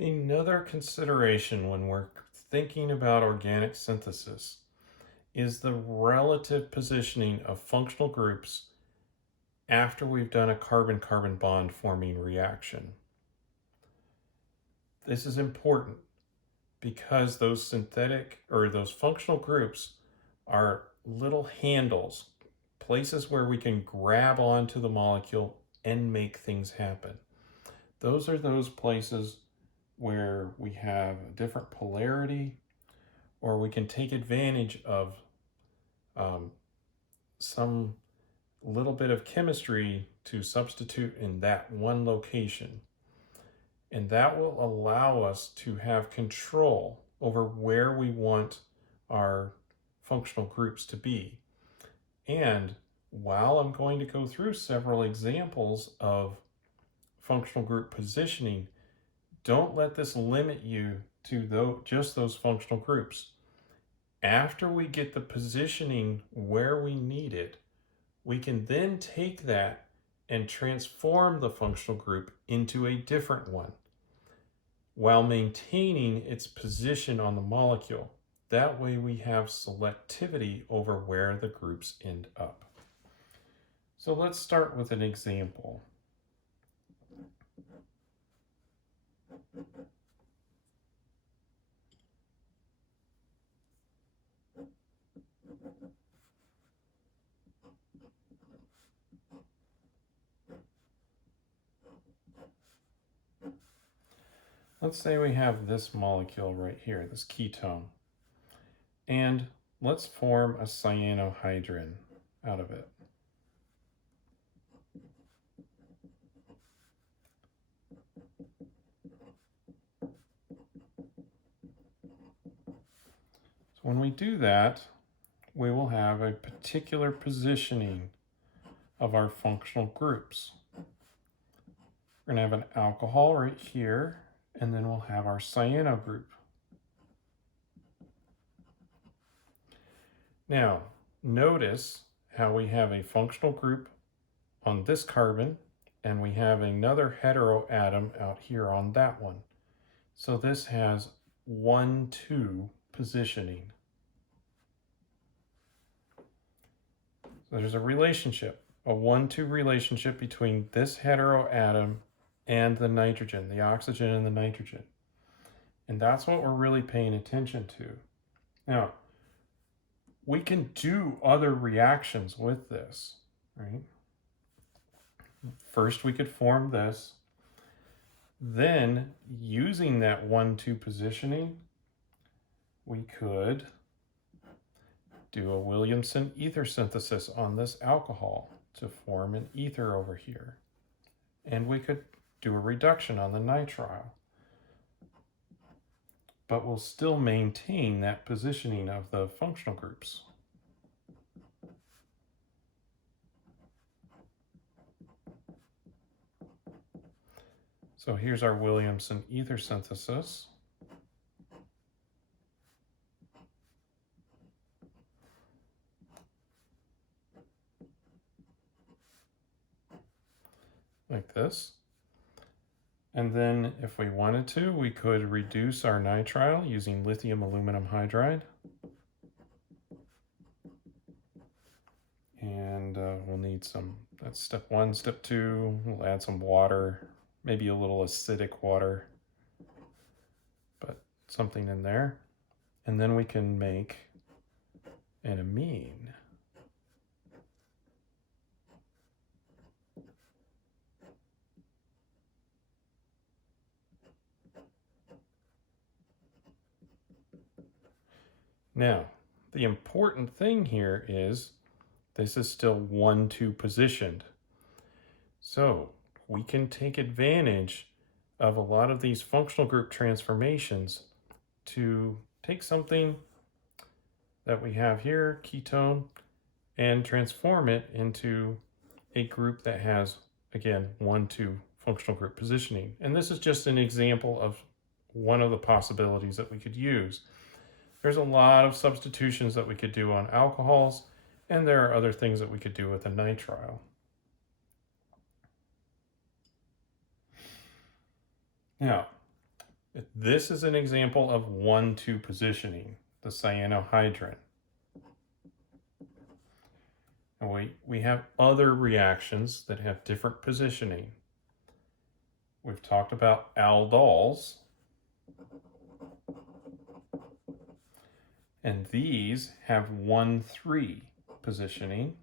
Another consideration when we're thinking about organic synthesis is the relative positioning of functional groups after we've done a carbon-carbon bond forming reaction. This is important because those those functional groups are little handles, places where we can grab onto the molecule and make things happen. Those are those places where we have a different polarity, or we can take advantage of some little bit of chemistry to substitute in that one location. And that will allow us to have control over where we want our functional groups to be. And while I'm going to go through several examples of functional group positioning, don't let this limit you to just those functional groups. After we get the positioning where we need it, we can then take that and transform the functional group into a different one while maintaining its position on the molecule. That way we have selectivity over where the groups end up. So let's start with an example. Let's say we have this molecule right here, this ketone, and let's form a cyanohydrin out of it. So when we do that, we will have a particular positioning of our functional groups. We're going to have an alcohol right here, and then we'll have our cyano group. Now, notice how we have a functional group on this carbon, and we have another heteroatom out here on that one. So this has 1-2 positioning. So there's a relationship, a 1-2 relationship between this heteroatom and the nitrogen, the oxygen and the nitrogen. And that's what we're really paying attention to. Now, we can do other reactions with this, right? First, we could form this. Then, using that 1-2 positioning, we could do a Williamson ether synthesis on this alcohol to form an ether over here. And we could do a reduction on the nitrile. But we'll still maintain that positioning of the functional groups. So here's our Williamson ether synthesis. Like this. And then if we wanted to, we could reduce our nitrile using lithium aluminum hydride. And we'll need some, that's step 1. Step 2, we'll add some water, maybe a little acidic water, but something in there. And then we can make an amine. Now, the important thing here is this is still 1-2 positioned. So we can take advantage of a lot of these functional group transformations to take something that we have here, ketone, and transform it into a group that has, again, 1-2 functional group positioning. And this is just an example of one of the possibilities that we could use. There's a lot of substitutions that we could do on alcohols, and there are other things that we could do with a nitrile. Now, This is an example of 1,2 positioning, the cyanohydrin. And we have other reactions that have different positioning. We've talked about aldols, and these have 1,3 positioning.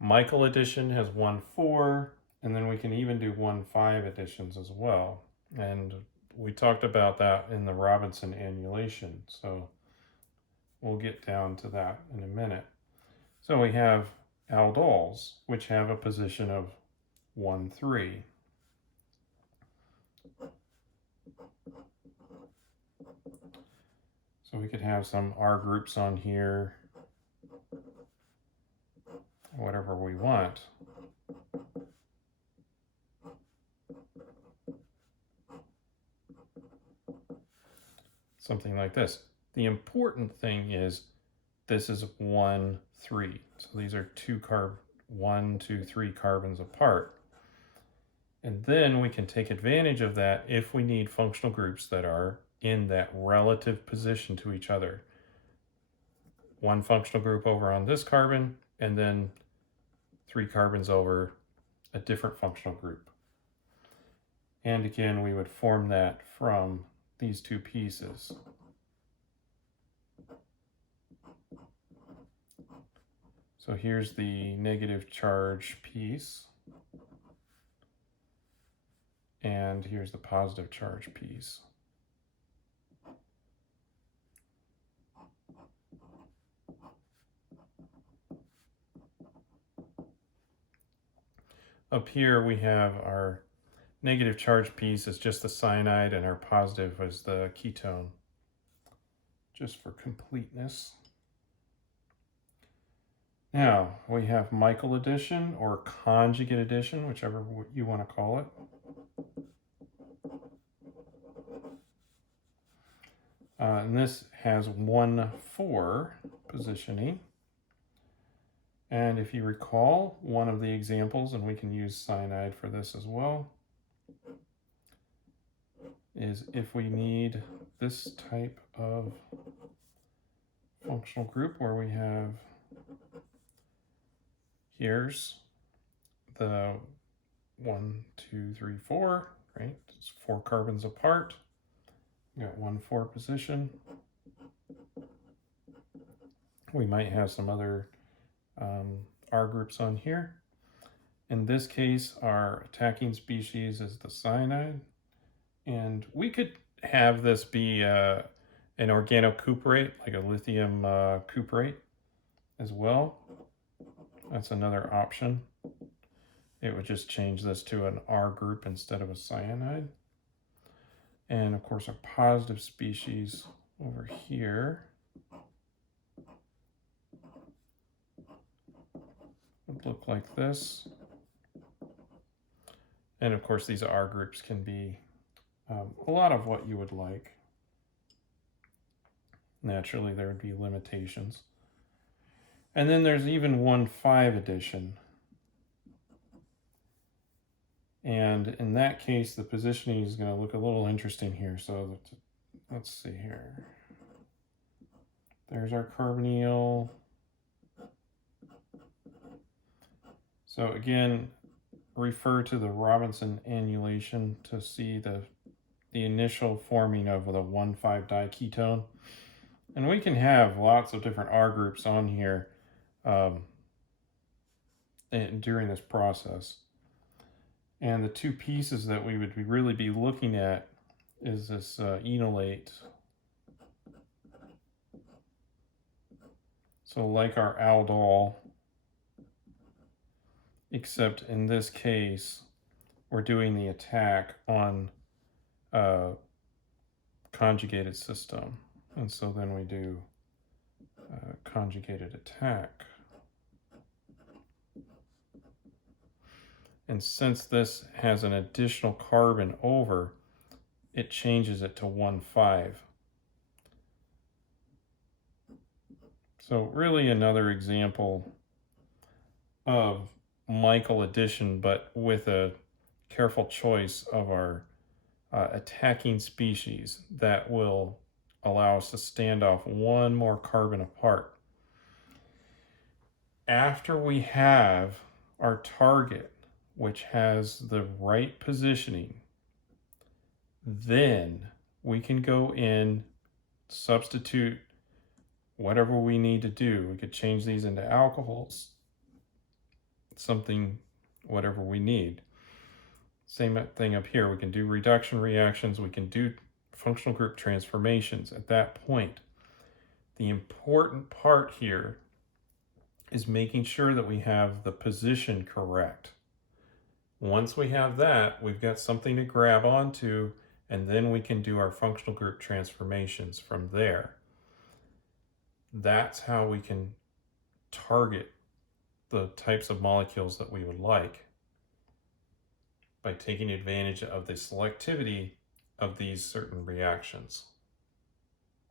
Michael addition has 1,4, and then we can even do 1,5 additions as well. And we talked about that in the Robinson annulation, so we'll get down to that in a minute. So we have aldols, which have a position of 1,3. So we could have some R groups on here, whatever we want. Something like this. The important thing is this is 1, 3. So these are 1, 2, 3 carbons apart. And then we can take advantage of that if we need functional groups that are in that relative position to each other. One functional group over on this carbon, and then 3 carbons over a different functional group. And again, we would form that from these 2 pieces. So here's the negative charge piece, and here's the positive charge piece. Up here we have our negative charge piece is just the cyanide, and our positive is the ketone, just for completeness. Now we have Michael addition or conjugate addition, whichever you want to call it. And this has 1,4 positioning. And if you recall, one of the examples, and we can use cyanide for this as well, is if we need this type of functional group where we have, here's the 1, 2, 3, 4, right? It's 4 carbons apart. We got 1,4 position. We might have some other R groups on here. In this case, our attacking species is the cyanide. And we could have this be an organocuprate, like a lithium cuprate as well. That's another option. It would just change this to an R group instead of a cyanide. And of course, our positive species over here would look like this. And of course, these R groups can be a lot of what you would like. Naturally, there would be limitations. And then there's even 1,5 addition. And in that case, the positioning is going to look a little interesting here. So let's see here. There's our carbonyl. So again, refer to the Robinson annulation to see the initial forming of the 1,5-diketone. And we can have lots of different R groups on here during this process. And the 2 pieces that we would really be looking at is this enolate. So like our aldol, except in this case, we're doing the attack on a conjugated system. And so then we do conjugated attack. And since this has an additional carbon over, it changes it to 1,5. So really another example of Michael addition, but with a careful choice of our attacking species that will allow us to stand off one more carbon apart. After we have our target, which has the right positioning, then we can go in, substitute whatever we need to do. We could change these into alcohols, something, whatever we need. Same thing up here. We can do reduction reactions. We can do functional group transformations at that point. The important part here is making sure that we have the position correct. Once we have that, we've got something to grab onto, and then we can do our functional group transformations from there. That's how we can target the types of molecules that we would like, by taking advantage of the selectivity of these certain reactions.